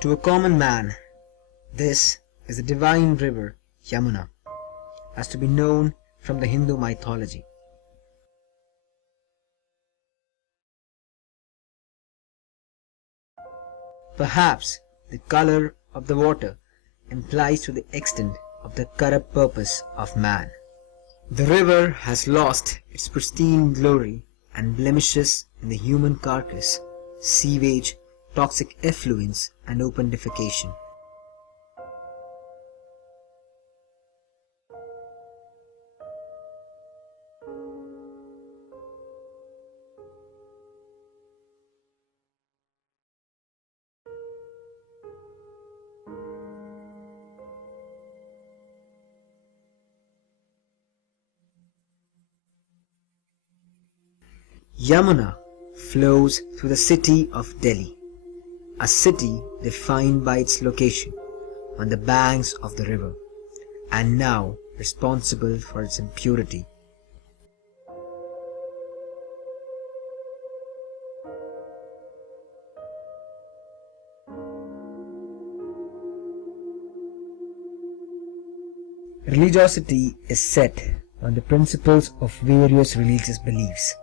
To a common man, this is the divine river Yamuna, as to be known from the Hindu mythology. Perhaps the color of the water implies to the extent of the corrupt purpose of man. The river has lost its pristine glory and blemishes in the human carcass, sewage, toxic effluents and open defecation. Yamuna flows through the city of Delhi, a city defined by its location on the banks of the river, and now responsible for its impurity. Religiosity is set on the principles of various religious beliefs.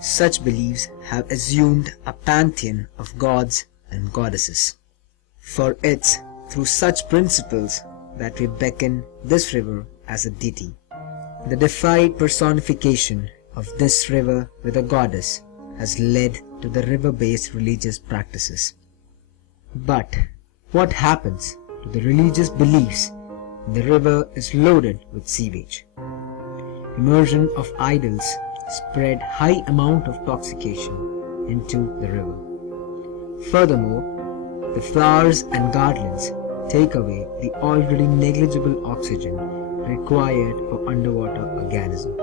Such beliefs have assumed a pantheon of gods and goddesses. For it's through such principles that we beckon this river as a deity. The deified personification of this river with a goddess has led to the river-based religious practices. But what happens to the religious beliefs when the river is loaded with sewage? Immersion of idols spread high amount of toxication into the river. Furthermore, the flowers and garlands take away the already negligible oxygen required for underwater organisms.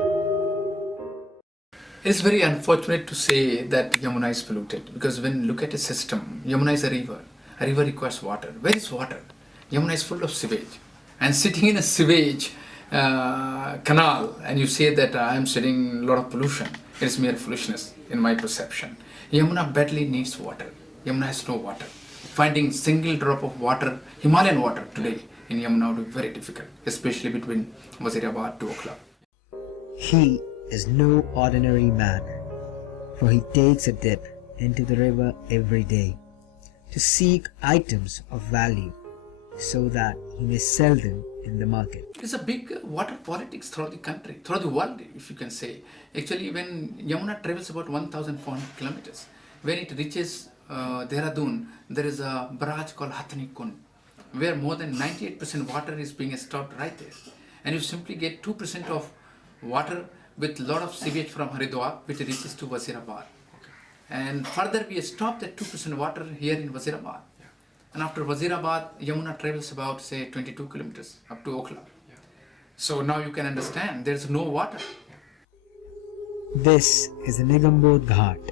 It is very unfortunate to say that Yamuna is polluted, because when you look at a system, Yamuna is a river. A river requires water. Where is water? Yamuna is full of sewage. And sitting in a sewage canal and you say that I am sitting a lot of pollution, it is mere foolishness in my perception. Yamuna badly needs water. Yamuna has no water. Finding single drop of water, Himalayan water today in Yamuna would be very difficult, especially between Wazirabad to Okhla. He is no ordinary man, for he takes a dip into the river every day to seek items of value so that he may sell them in the market. It's a big water politics throughout the country, throughout the world, if you can say. Actually, when Yamuna travels about 1,400 kilometers, when it reaches Dehradun, there is a barrage called Hathani Kund, where more than 98% water is being stored right there. And you simply get 2% of water with a lot of sewage from Haridwar, which reaches to Wazirabad. And further, we stop that 2% water here in Wazirabad. And after Wazirabad, Yamuna travels about, say, 22 kilometers up to Okhla. So now you can understand, there is no water. This is the Nigambod Ghat,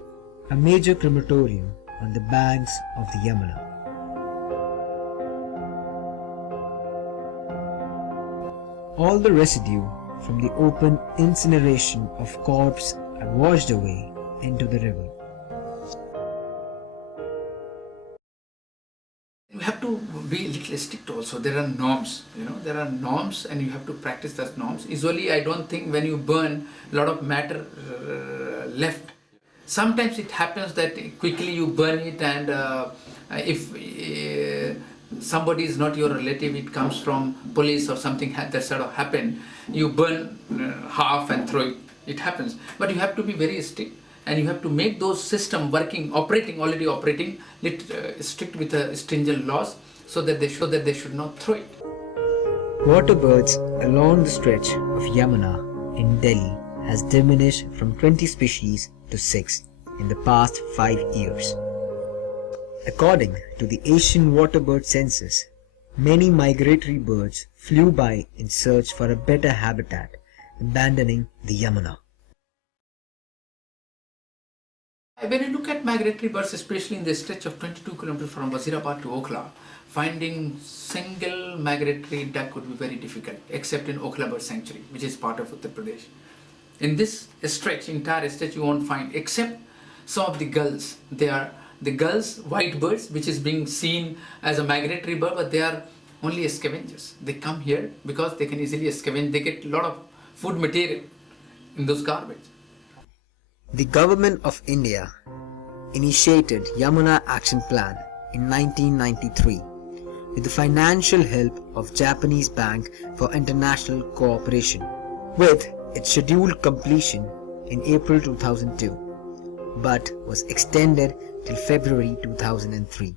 a major crematorium on the banks of the Yamuna. All the residue from the open incineration of corpse are washed away into the river. You have to be a little strict also. There are norms, there are norms and you have to practice those norms. Usually I don't think when you burn a lot of matter left. Sometimes it happens that quickly you burn it, and if somebody is not your relative, it comes from police or something that sort of happened, you burn half and throw it. It happens. But you have to be very strict. And you have to make those systems already operating, strict with stringent laws, so that they should not throw it. Water birds along the stretch of Yamuna in Delhi has diminished from 20 species to 6 in the past 5 years. According to the Asian water bird census, many migratory birds flew by in search for a better habitat, abandoning the Yamuna. When you look at migratory birds, especially in the stretch of 22 kilometers from Wazirabad to Okhla, finding single migratory duck would be very difficult, except in Okhla Bird Sanctuary, which is part of Uttar Pradesh. In this stretch, entire stretch, you won't find, except some of the gulls. They are the gulls, white birds, which is being seen as a migratory bird, but they are only scavengers. They come here because they can easily scavenge. They get a lot of food material in those garbage. The Government of India initiated Yamuna Action Plan in 1993 with the financial help of Japanese Bank for International Cooperation, with its scheduled completion in April 2002, but was extended till February 2003.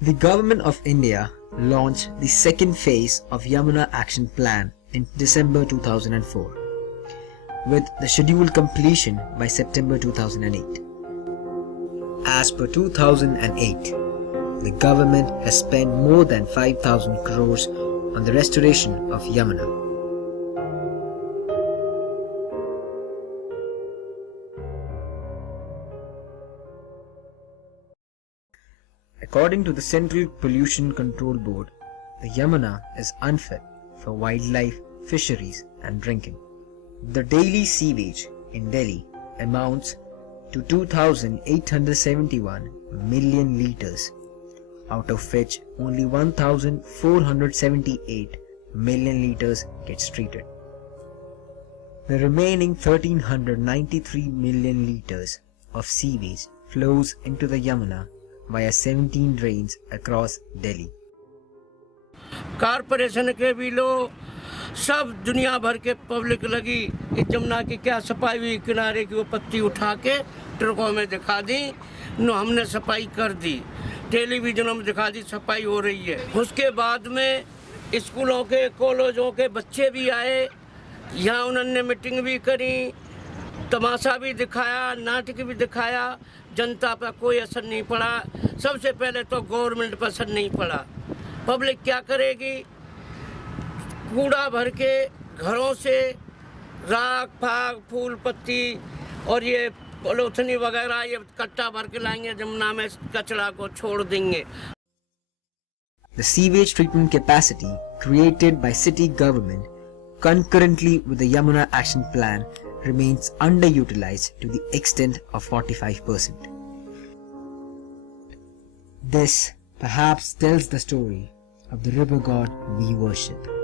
The Government of India launched the second phase of Yamuna Action Plan in December 2004, with the scheduled completion by September 2008. As per 2008, the government has spent more than 5,000 crores on the restoration of Yamuna. According to the Central Pollution Control Board, the Yamuna is unfit for wildlife, fisheries and drinking. The daily sewage in Delhi amounts to 2,871 million litres, out of which only 1,478 million litres gets treated. The remaining 1,393 million litres of sewage flows into the Yamuna via 17 drains across Delhi. Corporation के भी लोग सब दुनिया भर के public लगी इस जमुना की क्या सफाई हुई, किनारे की वो पत्ती उठा के ट्रकों में दिखा दी, हमने सफाई कर दी, टेलीविजनों में दिखा दी सफाई हो रही है। उसके बाद में स्कूलों के कॉलेजों के बच्चे भी आए, यहाँ उन्होंने मीटिंग भी करी, तमाशा भी दिखाया, नाटक भी दिखाया, जनता पर कोई असर नहीं पड़ा। सबसे पहले तो गवर्नमेंट पर असर नहीं पड़ा। पब्लिक क्या करेगी? कूड़ा भर के घरों से राख फाग फूल पत्ती और ये पॉलिथीन वगैरह ये कट्टा भर के लाएंगे, जमुना में कचरा को छोड़ देंगे। The sewage treatment capacity created by city government concurrently with the Yamuna Action Plan remains underutilized to the extent of 45%. This perhaps tells the story of the river god we worship.